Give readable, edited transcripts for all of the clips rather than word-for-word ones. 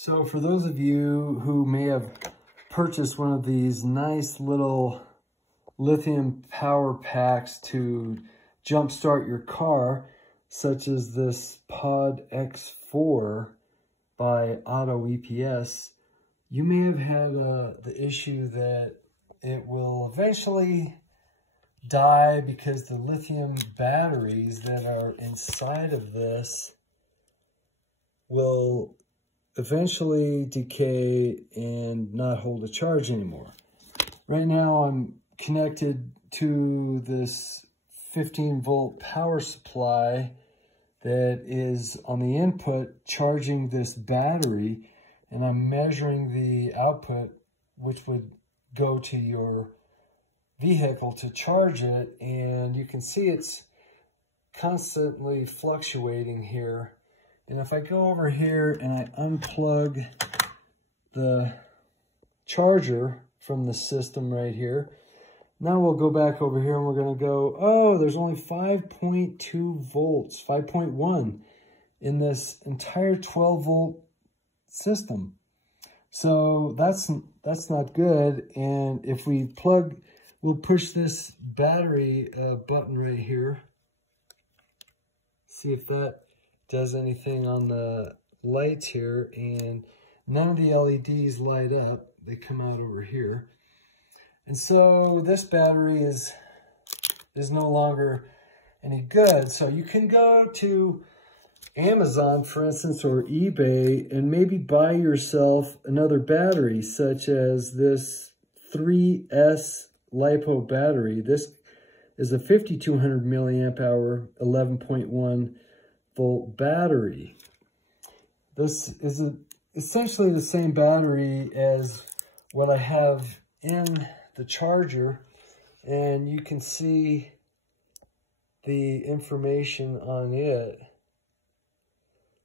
So for those of you who may have purchased one of these nice little lithium power packs to jumpstart your car, such as this POD-X4 by Auto EPS, you may have had the issue that it will eventually die because the lithium batteries that are inside of this will eventually decay and not hold a charge anymore. Right now I'm connected to this 15-volt power supply that is on the input charging this battery, and I'm measuring the output, which would go to your vehicle to charge it, and you can see it's constantly fluctuating here. And if I go over here and I unplug the charger from the system right here, now we'll go back over here and we're going to go, oh, there's only 5.2 volts, 5.1 in this entire 12-volt system. So that's not good. And if we plug, we'll push this battery button right here. See if that does anything on the lights here, and none of the LEDs light up. They come out over here. And so this battery is no longer any good. So you can go to Amazon, for instance, or eBay, and maybe buy yourself another battery, such as this 3S LiPo battery. This is a 5200 milliamp hour, 11.1 volt battery. This is essentially the same battery as what I have in the charger, and you can see the information on it.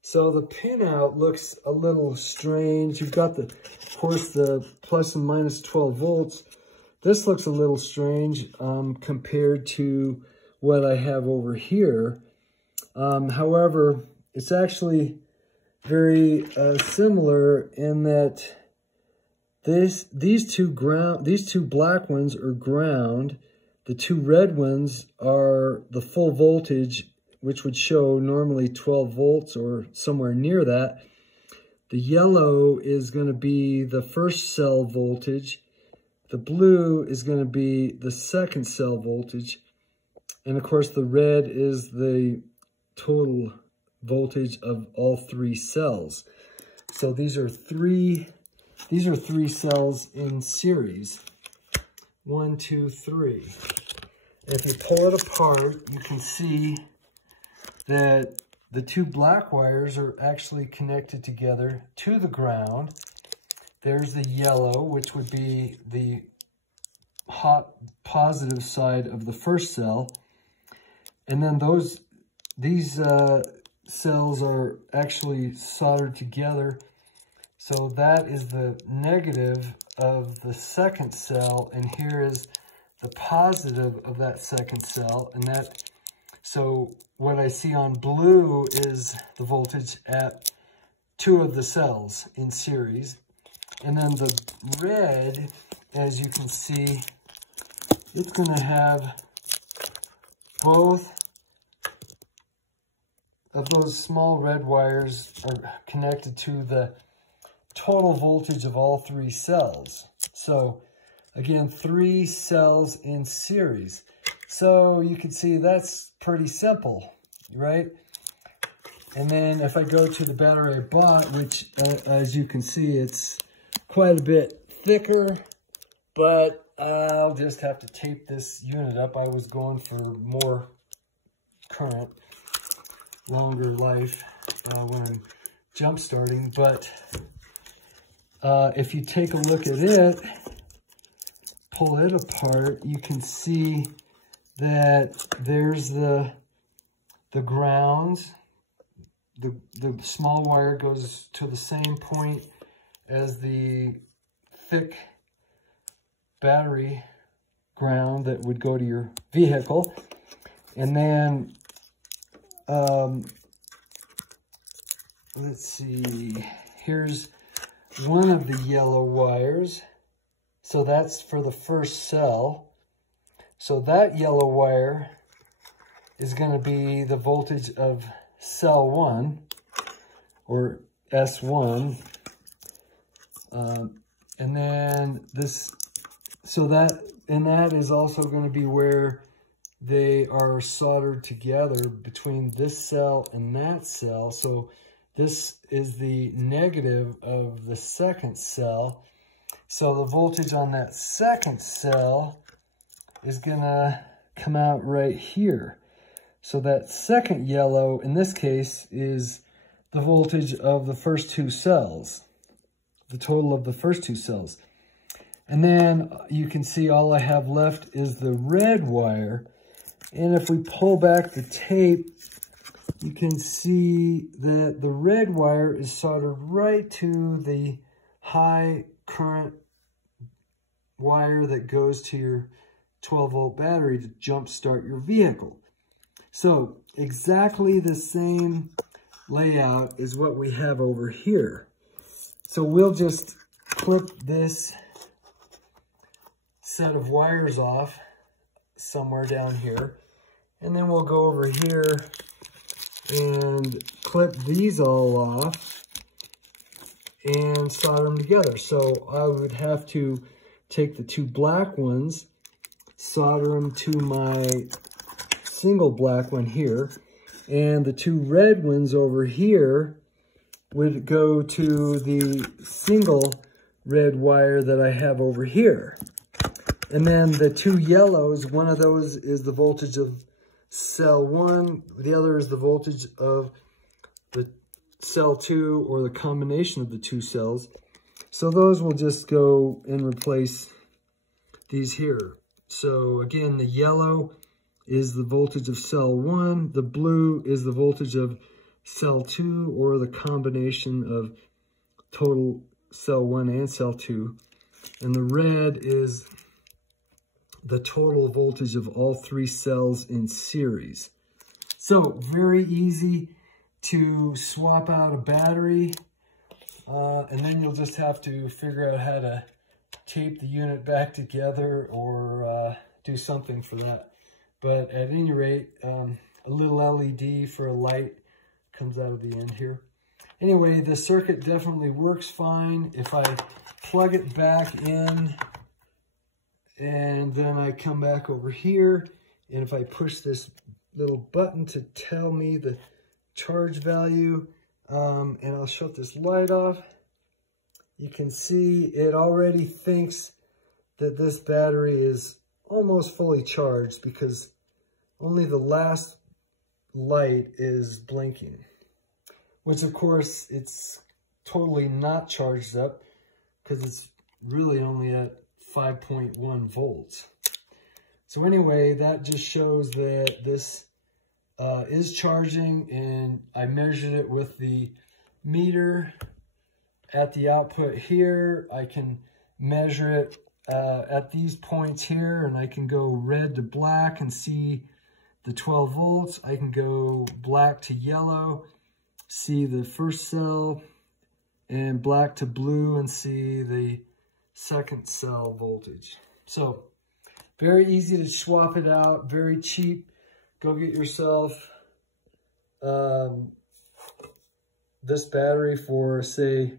So the pinout looks a little strange. You've got the, of course, the plus and minus 12 volts. This looks a little strange compared to what I have over here. However, it's actually very similar in that these two black ones are ground. The two red ones are the full voltage, which would show normally 12 volts or somewhere near that. The yellow is going to be the first cell voltage. The blue is going to be the second cell voltage. And of course, the red is the total voltage of all three cells. So these are three cells in series. 1, 2, 3. If you pull it apart, you can see that the two black wires are actually connected together to the ground. There's the yellow, which would be the hot positive side of the first cell. And then these cells are actually soldered together. So that is the negative of the second cell, and here is the positive of that second cell. And so what I see on blue is the voltage at two of the cells in series. And then the red, as you can see, it's going to have both of those small red wires are connected to the total voltage of all three cells. So again, 3 cells in series. So you can see that's pretty simple, right? And then if I go to the battery I bought, which as you can see, it's quite a bit thicker, but I'll just have to tape this unit up. I was going for more current, longer life when I'm jump starting, but if you take a look at it, pull it apart, you can see that there's the grounds. The small wire goes to the same point as the thick battery ground that would go to your vehicle. And then, let's see, here's one of the yellow wires. So that's for the first cell. So that yellow wire is going to be the voltage of cell 1, or S1. And then this, so that, and that is also going to be where they are soldered together between this cell and that cell. So this is the negative of the second cell. So the voltage on that second cell is gonna come out right here. So that second yellow, in this case, is the voltage of the first two cells, the total of the first two cells. And then you can see all I have left is the red wire. And if we pull back the tape, you can see that the red wire is soldered right to the high current wire that goes to your 12-volt battery to jumpstart your vehicle. So exactly the same layout is what we have over here. So we'll just clip this set of wires off somewhere down here, and then we'll go over here and clip these all off and solder them together. So I would have to take the two black ones, solder them to my single black one here, and the two red ones over here would go to the single red wire that I have over here. And then the two yellows, one of those is the voltage of cell 1, the other is the voltage of the cell 2, or the combination of the two cells. So those will just go and replace these here. So again, the yellow is the voltage of cell 1, the blue is the voltage of cell 2, or the combination of total cell 1 and cell 2. And the red is the total voltage of all three cells in series. So very easy to swap out a battery, and then you'll just have to figure out how to tape the unit back together, or do something for that. But at any rate, a little LED for a light comes out of the end here. Anyway, the circuit definitely works fine. If I plug it back in, and then I come back over here, and if I push this little button to tell me the charge value, and I'll shut this light off, you can see it already thinks that this battery is almost fully charged because only the last light is blinking, which of course it's totally not charged up because it's really only at 5.1 volts. So anyway, that just shows that this is charging, and I measured it with the meter at the output here. I can measure it at these points here, and I can go red to black and see the 12 volts. I can go black to yellow, see the first cell, and black to blue and see the second cell voltage. So very easy to swap it out, very cheap. Go get yourself this battery for, say,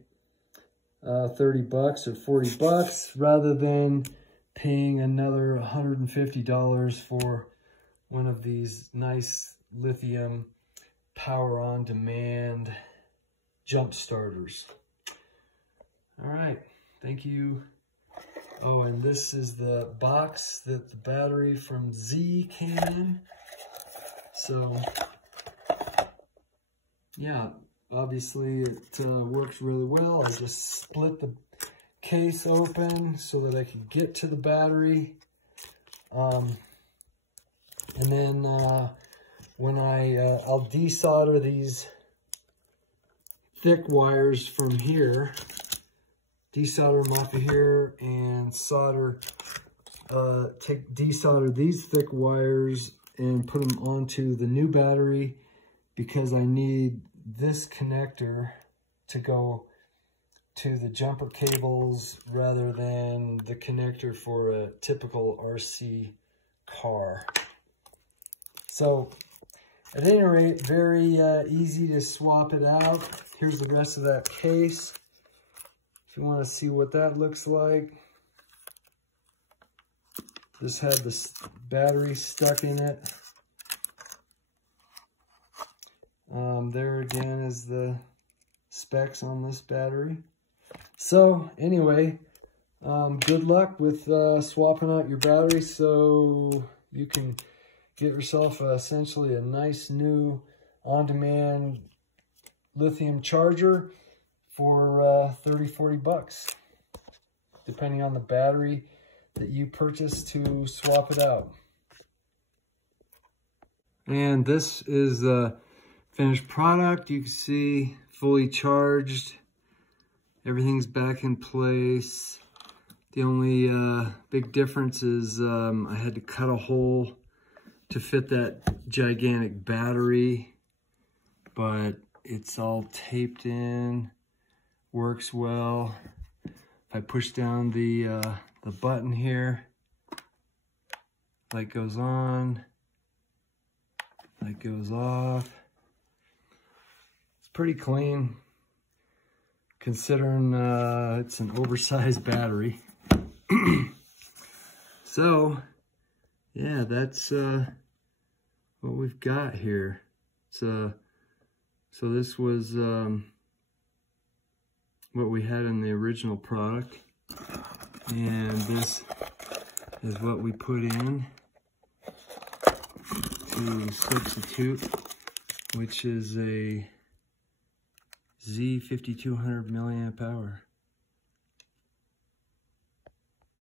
30 bucks or 40 bucks, rather than paying another $150 for one of these nice lithium power on demand jump starters. All right, thank you. Oh, and this is the box that the battery from Z came in. So yeah, obviously it works really well. I just split the case open so that I could get to the battery. And then when I'll desolder these thick wires from here, desolder them off of here, and solder, desolder these thick wires and put them onto the new battery, because I need this connector to go to the jumper cables rather than the connector for a typical RC car. So at any rate, very easy to swap it out. Here's the rest of that case. If you want to see what that looks like. This had the battery stuck in it. There again is the specs on this battery. So anyway, good luck with swapping out your battery so you can get yourself essentially a nice new on-demand lithium charger for 30-40 bucks, depending on the battery that you purchase to swap it out. And this is the finished product. You can see fully charged. Everything's back in place. The only big difference is I had to cut a hole to fit that gigantic battery, but it's all taped in, works well. If I push down the button here, light goes on, light goes off. It's pretty clean, considering it's an oversized battery. So, yeah, that's what we've got here. So this was what we had in the original product, and this is what we put in to substitute, which is a Z5200 milliamp hour.